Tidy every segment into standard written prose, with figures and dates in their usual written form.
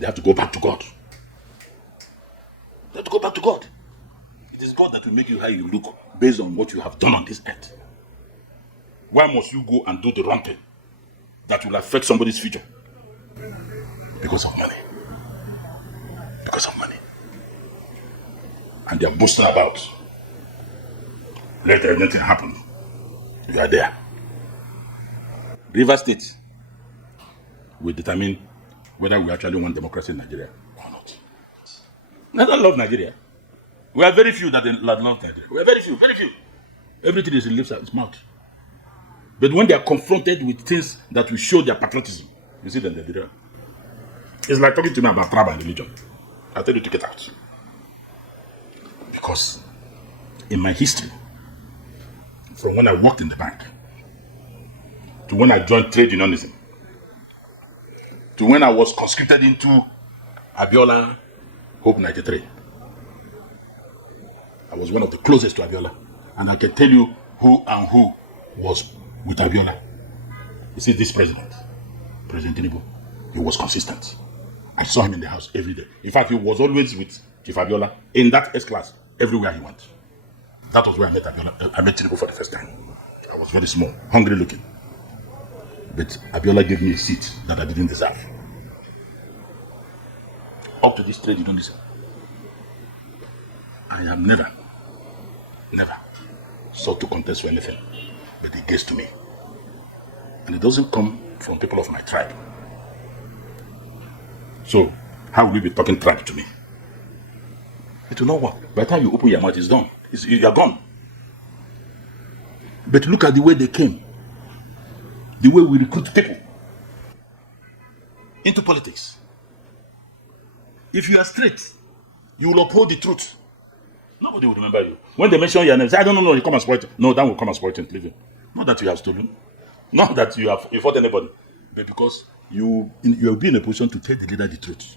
They have to go back to God. They have to go back to God. It is God that will make you how you look based on what you have done on this earth. Why must you go and do the wrong thing that will affect somebody's future? Because of money. Because of money. And they are boasting about. Let anything happen. You are there. RiversState will determine whether we actually want democracy in Nigeria or not. I don't love Nigeria. We are very few that love Nigeria. We are very few, very few. Everything is in lips and mouth. But when they are confronted with things that will show their patriotism, you see them, they do. It's like talking to me about tribe and religion. I tell you to get out. Because in my history, from when I worked in the bank, to when I joined trade unionism, to when I was conscripted into Abiola Hope 93, I was one of the closest to Abiola. And I can tell you who and who was with Abiola. You see, this president, President Tinubu, he was consistent. I saw him in the house every day. In fact, he was always with Chief Abiola in that S-class, everywhere he went. That was where I met Abiola. I met Tinubu for the first time. I was very small, hungry looking. But Abiola gave me a seat that I didn't deserve. Up to this trade unionism, I have never sought to contest for anything, but it gets to me. And it doesn't come from people of my tribe. So, how will you be talking tribe to me? It will not work. By the time you open your mouth, it's done. You are gone. But look at the way they came. The way we recruit people into politics. If you are straight, you will uphold the truth. Nobody will remember you. When they mention your name, say, I don't know, you come and spoil it. No, that will come and spoil it. Leave it. Not that you have stolen. Not that you fought anybody. But because you will be in a position to tell the leader the truth.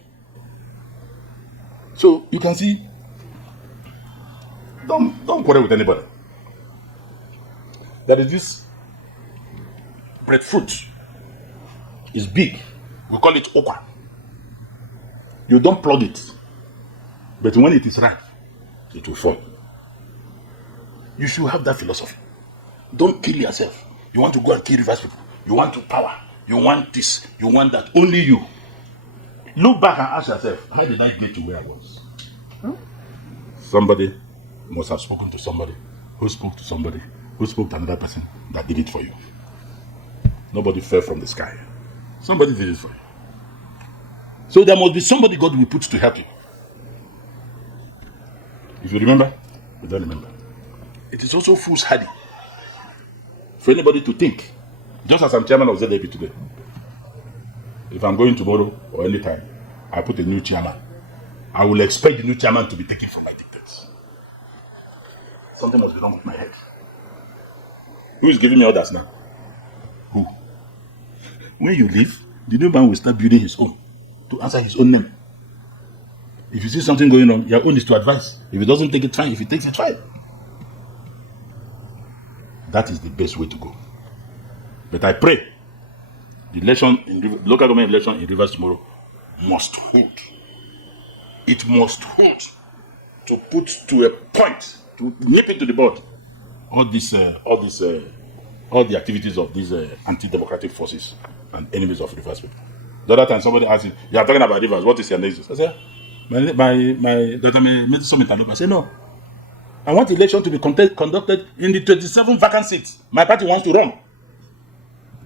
So, you can see, don't quarrel with anybody. There is this breadfruit. It's big. We call it okra. You don't plug it. But when it is ripe, it will fall. You should have that philosophy. Don't kill yourself. You want to go and kill rivers people. You want to power. You want this. You want that. Only you. Look back and ask yourself, how did I get to where I was? Somebody must have spoken to somebody who spoke to somebody who spoke to another person that did it for you. Nobody fell from the sky. Somebody did it for you. So there must be somebody God will put to help you. If you remember, you don't remember. It is also foolhardy for anybody to think, just as I'm chairman of ZAP today, if I'm going tomorrow or anytime, I put a new chairman, I will expect the new chairman to be taken from my dictates. Something must be wrong with my head. Who is giving me orders now? Who? When you leave, the new man will start building his own to answer his own name. If you see something going on, your own is to advise. If he doesn't take it, fine. If he takes it, fine. That is the best way to go. But I pray the election, local government election in Rivers tomorrow must hold. It must hold to put to a point, to nip it to the bud, all the activities of these anti-democratic forces and enemies of Rivers people. The other time somebody asked me, you are talking about Rivers, what is your nexus? I said, my daughter made some interlope. I said, no. I want the election to be conducted in the 27 vacant seats. My party wants to run.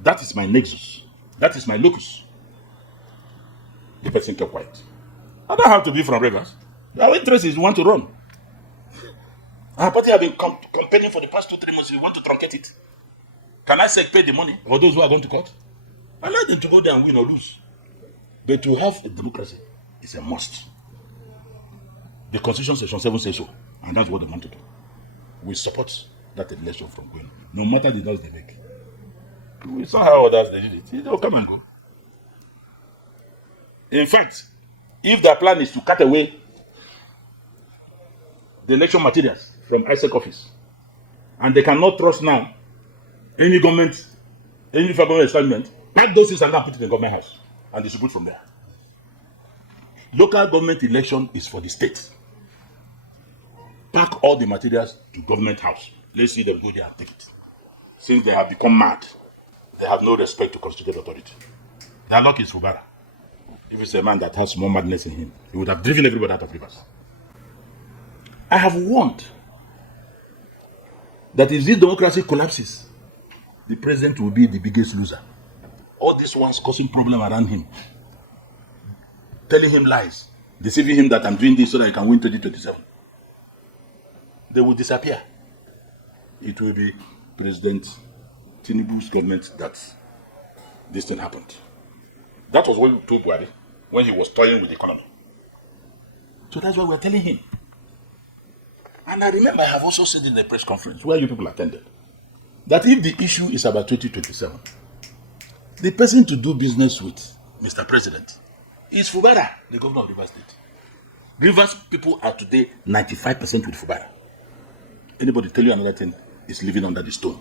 That is my nexus. That is my locus. The person kept quiet. I don't have to be from Rivers. Our interest is we want to run. Our party have been campaigning for the past 2-3 months. We want to truncate it. Can I say pay the money for those who are going to court? I like them to go there and win or lose. But to have a democracy is a must. The Constitution Section 7 says so. And that's what they want to do. We support that election from going. No matter the noise they make. We saw how others they did it. They'll come and go. In fact, if their plan is to cut away the election materials from ISEC office, and they cannot trust now any government, any government establishment, pack those things and now put it in the government house and distribute from there. Local government election is for the state. Pack all the materials to government house. Let's see them go there and take it. Since they have become mad, they have no respect to constituted authority. Their luck is Fubara. If it's a man that has more madness in him, he would have driven everybody out of Rivers. I have warned that if this democracy collapses, the president will be the biggest loser. All these ones causing problem around him, telling him lies, deceiving him that I'm doing this so that I can win 2027. They will disappear. It will be President Tinubu's government that this thing happened. That was what we told Buhari when he was toying with the economy. So that's why we're telling him. And I remember I have also said in the press conference where you people attended that if the issue is about 2027, the person to do business with, Mr. President, is Fubara, the governor of Rivers State. Rivers people are today 95% with Fubara. Anybody tell you another thing is living under the stone.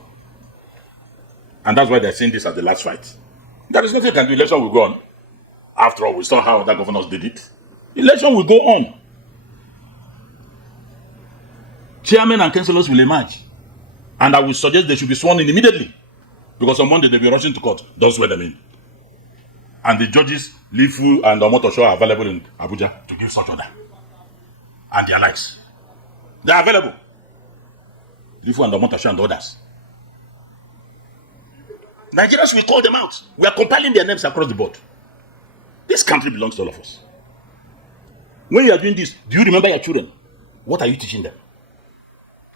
And that's why they're saying this as the last fight. There is nothing you can do. Election will go on. After all, we saw how other governors did it. Election will go on. Chairmen and councillors will emerge. And I will suggest they should be sworn in immediately. Because on Monday they'll be rushing to court. Don't swear them in. And the judges, Lifu and Omotosho, are available in Abuja to give such order. And their likes. They are available. Lifu and Omotosho and others. Nigerians will call them out. We are compiling their names across the board. This country belongs to all of us. When you are doing this, do you remember your children? What are you teaching them?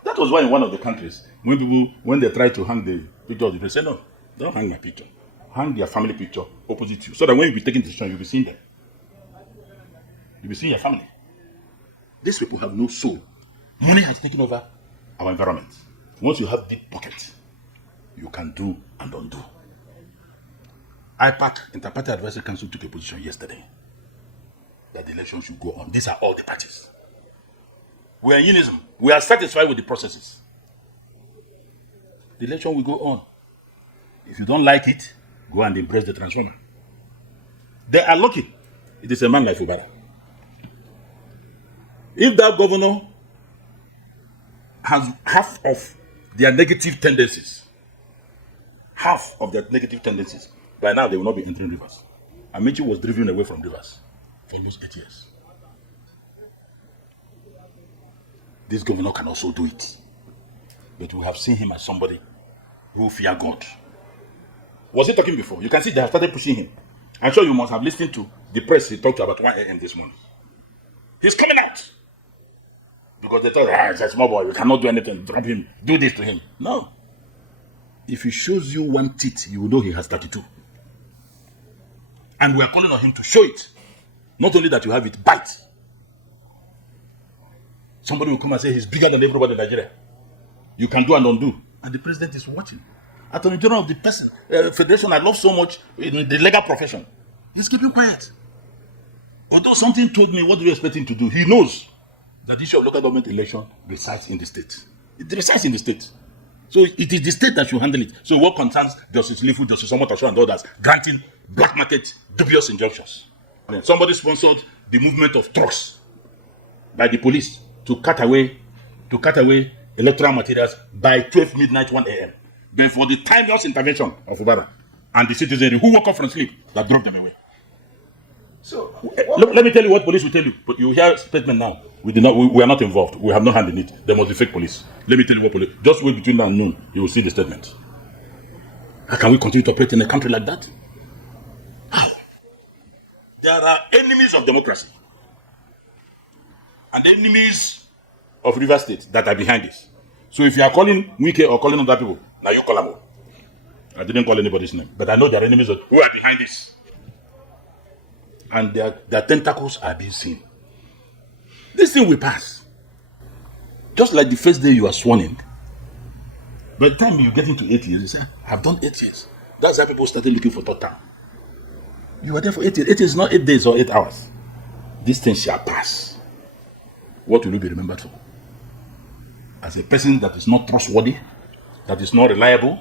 That was why in one of the countries, when they try to hang the picture of the president, say, no, don't hang my picture. Hang their family picture opposite you. So that when you be taking decision, you'll be seeing them. You'll be seeing your family. These people have no soul. Money has taken over our environment. Once you have deep pockets, you can do and undo. IPAC, Interparty Advisory Council, took a position yesterday that the election should go on. These are all the parties. We are in unison. We are satisfied with the processes. The election will go on. If you don't like it, go and embrace the transformer. They are lucky. It is a man like Fubara. If that governor has half of their negative tendencies, by now they will not be entering Rivers. Amici was driven away from Rivers for almost 8 years. This governor can also do it. But we have seen him as somebody who fear God. Was he talking before? You can see they have started pushing him. I'm sure you must have listened to the press he talked about 1 a.m. this morning. He's coming out. Because they thought, it's a small boy, we cannot do anything, drop him, do this to him. No. If he shows you one teeth, you will know he has 32. And we are calling on him to show it. Not only that you have it, bite. Somebody will come and say he's bigger than everybody in Nigeria. You can do and undo. And the president is watching. Attorney General of the person, federation I love so much in the legal profession. He's keeping quiet. Although something told me, what do you expect him to do? He knows that the issue of local government election resides in the state. It resides in the state. So it is the state that should handle it. So what concerns Justice Lifu, Justice Omotosho and others, granting black market dubious injunctions. Somebody sponsored the movement of trucks by the police to cut away electoral materials by 12 midnight 1 a.m. But for the timeless intervention of Ubara and the citizenry who woke up from sleep that drove them away. So let me tell you what police will tell you. But you hear a statement now. We are not involved. We have no hand in it. There must be fake police. Let me tell you what police. Just wait between now and noon. You will see the statement. How can we continue to operate in a country like that? How? There are enemies of democracy and enemies of Rivers State that are behind this. So if you are calling Wike or calling other people, now you call them. I didn't call anybody's name, but I know there are enemies who are behind this. And their tentacles are being seen. This thing will pass. Just like the first day you are sworn in. By the time you get into 8 years, you say, I've done 8 years. That's how people started looking for third term. You are there for 8 years. 8 years is not 8 days or 8 hours. This thing shall pass. What will you be remembered for? As a person that is not trustworthy, that is not reliable,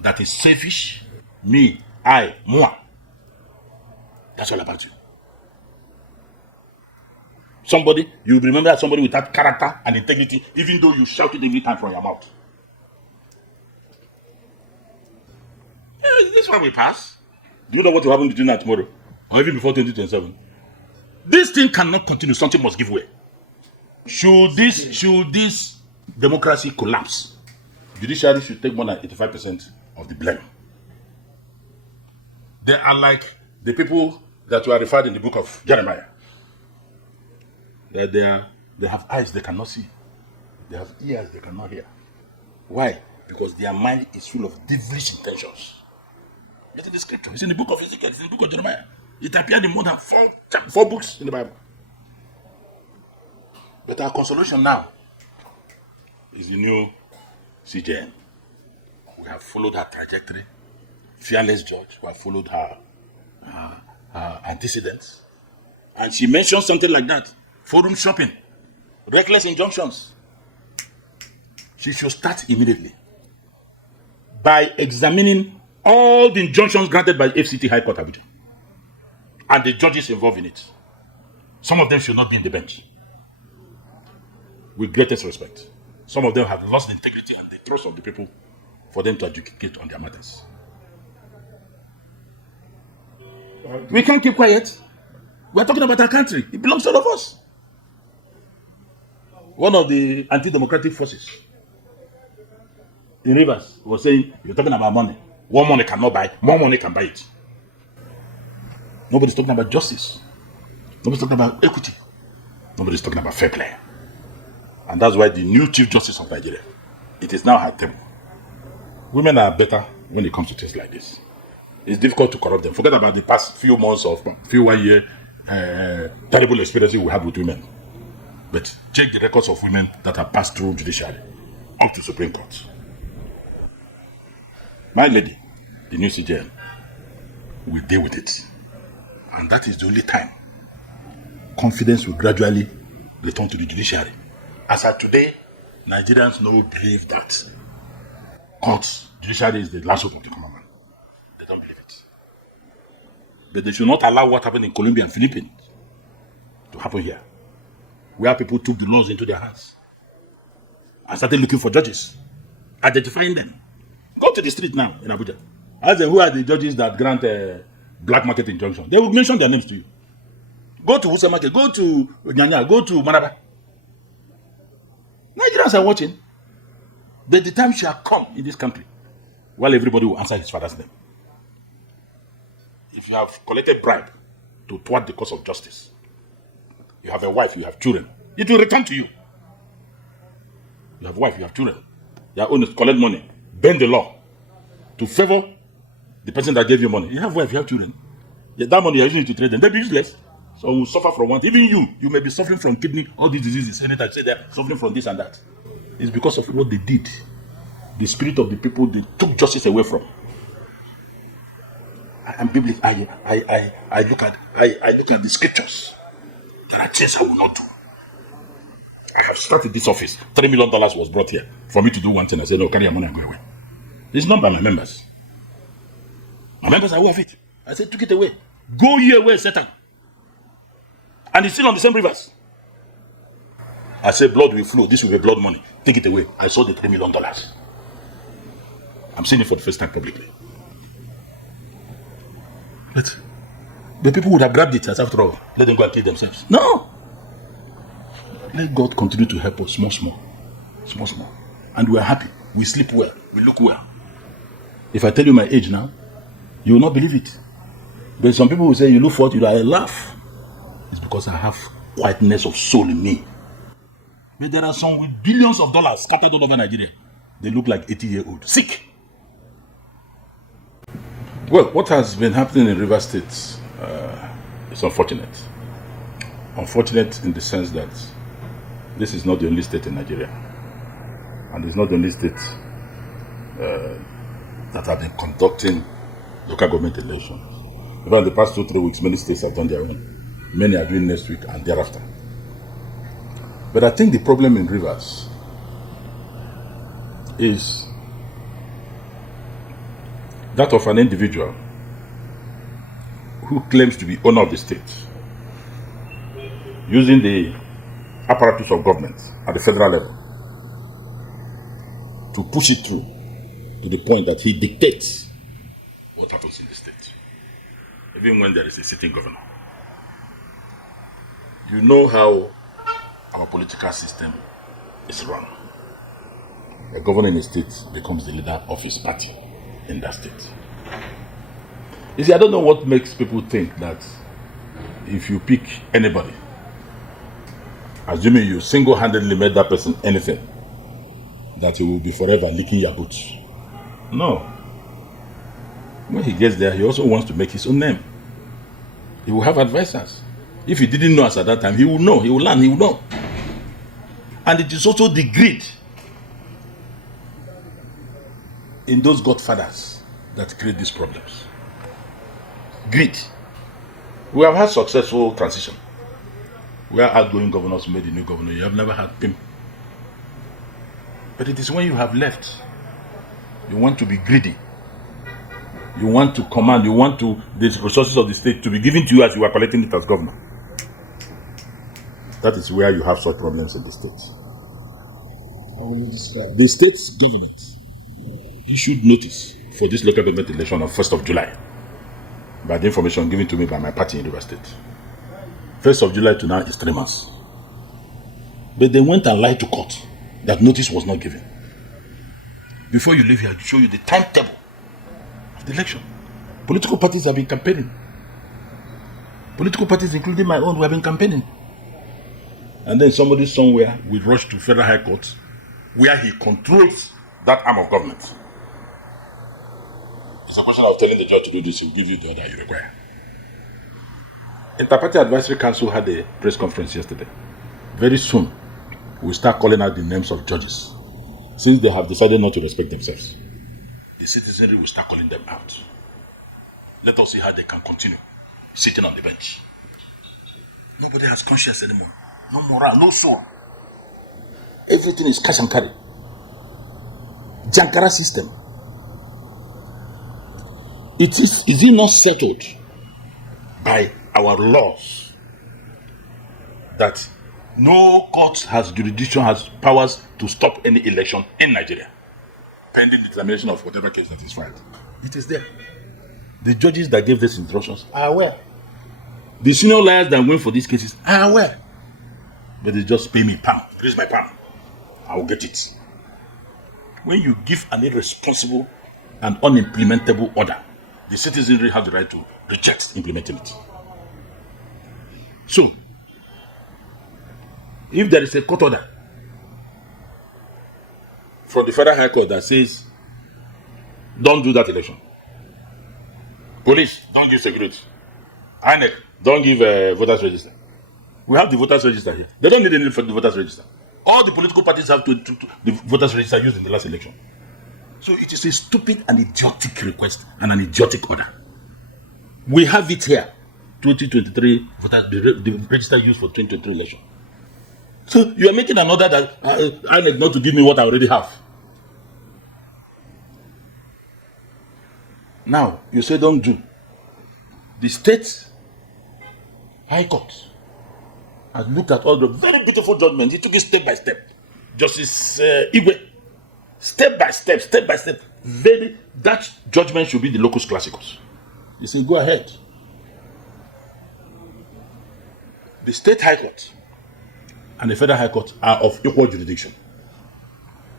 that is selfish, me, I, moi. That's all about you. Somebody, you will remember somebody without character and integrity, even though you shout it every time from your mouth. This one will pass. Do you know what will happen between now and tomorrow? Or even before 2027? This thing cannot continue. Something must give way. Should this democracy collapse, judiciary should take more than 85% of the blame. They are like the people that were referred in the book of Jeremiah. That they have eyes they cannot see. They have ears they cannot hear. Why? Because their mind is full of devilish intentions. It's in the scripture. It's in the book of Ezekiel. It's in the book of Jeremiah. It appeared in more than four books in the Bible. But our consolation now is the new CJN. We have followed her trajectory. Fearless judge who have followed her antecedents. And she mentioned something like that. Forum shopping. Reckless injunctions. She should start immediately by examining all the injunctions granted by FCT High Court Abuja and the judges involved in it. Some of them should not be in the bench. With greatest respect. Some of them have lost the integrity and the trust of the people for them to adjudicate on their matters. We can't keep quiet. We're talking about our country. It belongs to all of us. One of the anti-democratic forces in Rivers was saying, you're talking about money. One money cannot buy, more money can buy it. Nobody's talking about justice. Nobody's talking about equity. Nobody's talking about fair play. And that's why the new Chief Justice of Nigeria, it is now her table. Women are better when it comes to things like this. It's difficult to corrupt them. Forget about the past few months of, few 1 year terrible experiences we have with women. But check the records of women that have passed through judiciary up to Supreme Court. My lady, the new CJN, will deal with it. And that is the only time confidence will gradually return to the judiciary. As of today, Nigerians now believe that courts, judiciary is the last hope of the common man. They don't believe it. But they should not allow what happened in Colombia and Philippines to happen here, where people took the laws into their hands and started looking for judges, identifying them. Go to the street now in Abuja. Ask them who are the judges that grant a black market injunction. They will mention their names to you. Go to Wuse Market, go to Nyanya, go to Maraba. Nigerians are watching. But the time shall come in this country while everybody will answer his father's name. If you have collected bribe to thwart the cause of justice, you have a wife, you have children, it will return to you. You have a wife, you have children. You are owners, collect money, bend the law to favor the person that gave you money. You have a wife, you have children. That money you are using to trade them, they'll be useless. So we suffer from one. Even you may be suffering from kidney, all these diseases. Anytime say they're suffering from this and that. It's because of what they did. The spirit of the people they took justice away from. I'm biblical. I look at the scriptures. There are things I will not do. I have started this office. $3 million was brought here for me to do one thing. I said, no, carry your money and go away. It's not by my members. My members are aware of it. I said, took it away. Go ye away, Satan. And it's still on the same rivers. I said, blood will flow. This will be blood money. Take it away. I saw the $3 million. I'm seeing it for the first time publicly. But the people would have grabbed it as after all. Let them go and kill themselves. No. Let God continue to help us small. And we are happy. We sleep well. We look well. If I tell you my age now, you will not believe it. But some people will say, you look 40, I laugh. It's because I have quietness of soul in me. But there are some with billions of dollars scattered all over Nigeria. They look like 80-year-old. Sick. Well, what has been happening in RiversState is unfortunate. Unfortunate in the sense that this is not the only state in Nigeria. And it's not the only state that have been conducting local government elections. Even the past 2-3 weeks, many states have done their own. Many are doing next week and thereafter. But I think the problem in Rivers is that of an individual who claims to be owner of the state. using the apparatus of government at the federal level to push it through to the point that he dictates what happens in the state, even when there is a sitting governor. You know how our political system is run. A governor in a state becomes the leader of his party in that state. You see, I don't know what makes people think that if you pick anybody, assuming you single-handedly made that person anything, that he will be forever licking your boots. No. When he gets there, he also wants to make his own name. He will have advisors. If he didn't know us at that time, he will know, he will learn, he will know. And it is also the greed in those godfathers that create these problems. Greed. We have had successful transition. Where outgoing governors made a new governor, you have never had PIM. But it is when you have left, you want to be greedy. You want to command, you want to the resources of the state to be given to you as you are collecting it as governor. That is where you have such problems in the states. The state's government issued notice for this local government election on 1st of July by the information given to me by my party in RiversState. 1st of July to now is 3 months. But they went and lied to court that notice was not given. Before you leave here, I'll show you the timetable of the election. Political parties have been campaigning. Political parties, including my own, who have been campaigning. And then somebody somewhere will rush to Federal High Court where he controls that arm of government. It's a question of telling the judge to do this, he'll give you the order you require. Interparty Advisory Council had a press conference yesterday. Very soon, we'll start calling out the names of judges. Since they have decided not to respect themselves, the citizenry will start calling them out. Let us see how they can continue sitting on the bench. Nobody has conscience anymore. No moral, no soul. Everything is cash and carry. Jankara system. Is it not settled by our laws that no court has jurisdiction, has powers to stop any election in Nigeria, pending determination of whatever case that is filed? It is there. The judges that gave these instructions are aware. The senior lawyers that went for these cases are aware. But they just pay me pound. Raise my pound. I will get it. When you give an irresponsible and unimplementable order, the citizenry have the right to reject implementing it. So, if there is a court order from the Federal High Court that says, don't do that election. Police, don't give security. INEC, don't give voters register. We have the voters register here. They don't need any for the voters register. All the political parties have to the voters register used in the last election. So it is a stupid and idiotic request and an idiotic order. We have it here. 2023 voters, the register used for 2023 election. So you are making an order that I need not to give me what I already have. Now you say don't do. The state High Court has looked at all the very beautiful judgments. He took it step by step. Justice Igwe, step by step. That judgment should be the locus classicus. He said, go ahead. The state High Court and the Federal High Court are of equal jurisdiction.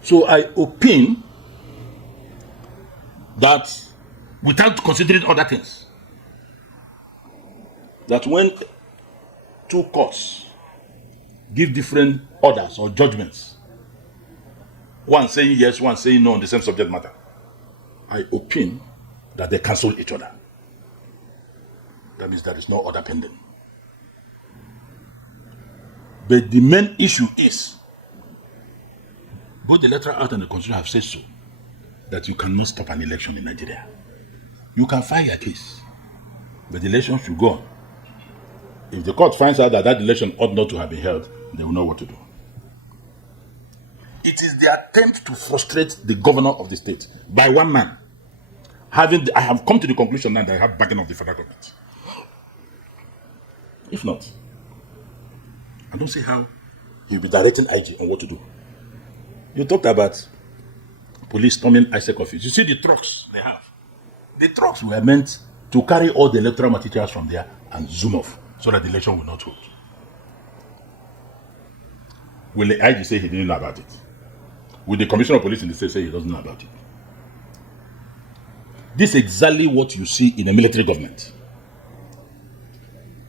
So I opine that, without considering other things, that when two courts give different orders or judgments, one saying yes, one saying no on the same subject matter, I opine that they cancel each other. That means there is no order pending. But the main issue is, both the Electoral Act and the Constitution have said so, that you cannot stop an election in Nigeria. You can file a case, but the election should go on. If the court finds out that that election ought not to have been held, they will know what to do. It is the attempt to frustrate the governor of the state by one man. I have come to the conclusion now that I have backing of the federal government. If not, I don't see how he'll be directing IG on what to do. You talked about police storming ISEC office. You see the trucks they have. The trucks were meant to carry all the electoral materials from there and zoom off so that the election will not hold. Will the IG say he didn't know about it? Will the commissioner of police in the state say he doesn't know about it? This is exactly what you see in a military government.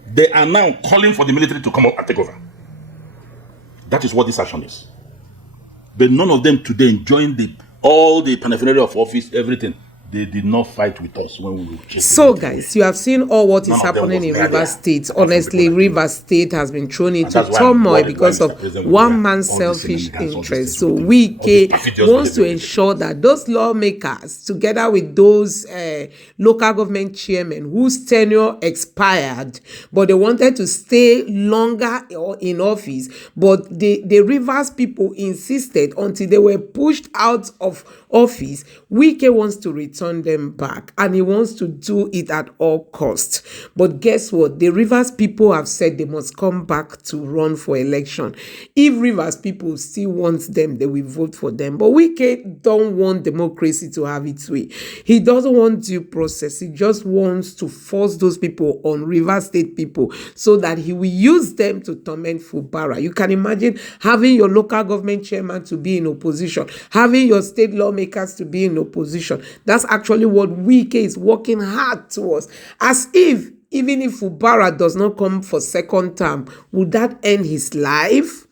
They are now calling for the military to come up and take over. That is what this action is. But none of them today enjoying all the paraphernalia of office, everything. They did not fight with us when we were chasing. So, guys, you have seen all what is happening in RiversState. Honestly, RiversState has been thrown into turmoil because of one man's selfish interest. So, Wike wants to ensure that those lawmakers, together with those local government chairmen whose tenure expired, but they wanted to stay longer in office, but the Rivers people insisted until they were pushed out of office. Wike wants to return them back, and he wants to do it at all costs. But guess what? The Rivers people have said they must come back to run for election. If Rivers people still want them, they will vote for them. But Wike don't want democracy to have its way. He doesn't want due process. He just wants to force those people on RiversState people so that he will use them to torment Fubara. You can imagine having your local government chairman to be in opposition, having your state lawmakers to be in opposition. That's actually what Wike is working hard towards. As if, even if Fubara does not come for second term, would that end his life?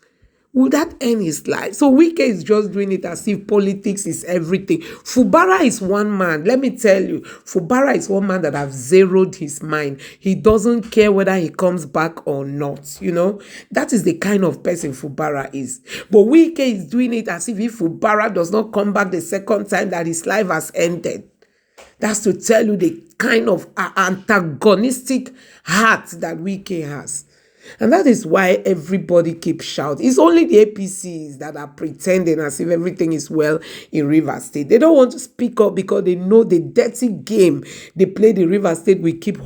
Would that end his life? So Wike is just doing it as if politics is everything. Fubara is one man. Let me tell you, Fubara is one man that have zeroed his mind. He doesn't care whether he comes back or not. You know, that is the kind of person Fubara is. But Wike is doing it as if Fubara does not come back the second time, that his life has ended. That's to tell you the kind of antagonistic heart that Wike has. And that is why everybody keeps shouting. It's only the APCs that are pretending as if everything is well in RiversState. They don't want to speak up because they know the dirty game they play the RiversState will keep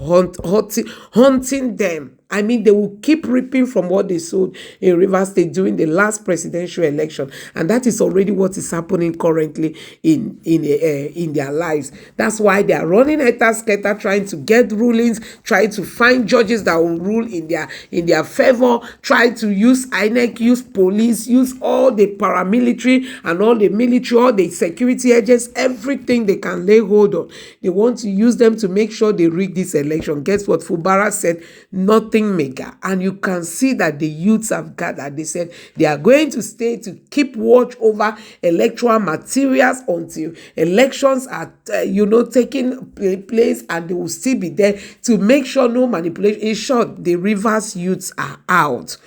haunting them. I mean, they will keep reaping from what they sowed in RiversState during the last presidential election. And that is already what is happening currently in their lives. That's why they are running scatter, trying to get rulings, trying to find judges that will rule in their favor, try to use INEC, use police, use all the paramilitary and all the military, all the security agents, everything they can lay hold on. They want to use them to make sure they rig this election. Guess what? Fubara said, nothing mega. And you can see that the youths have gathered. They said they are going to stay to keep watch over electoral materials until elections are taking place, and they will still be there to make sure no manipulation. In short, the Rivers youths are out.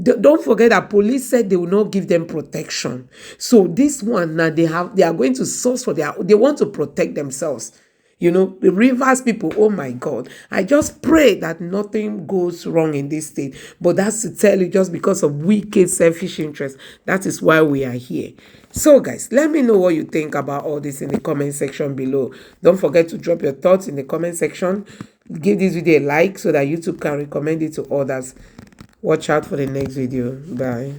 Don't forget that police said they will not give them protection. So this one now, they are going to source for they want to protect themselves. You know, the Rivers people, oh my God. I just pray that nothing goes wrong in this state. But that's to tell you, just because of wicked selfish interest, that is why we are here. So guys, let me know what you think about all this in the comment section below. Don't forget to drop your thoughts in the comment section. Give this video a like so that YouTube can recommend it to others. Watch out for the next video. Bye.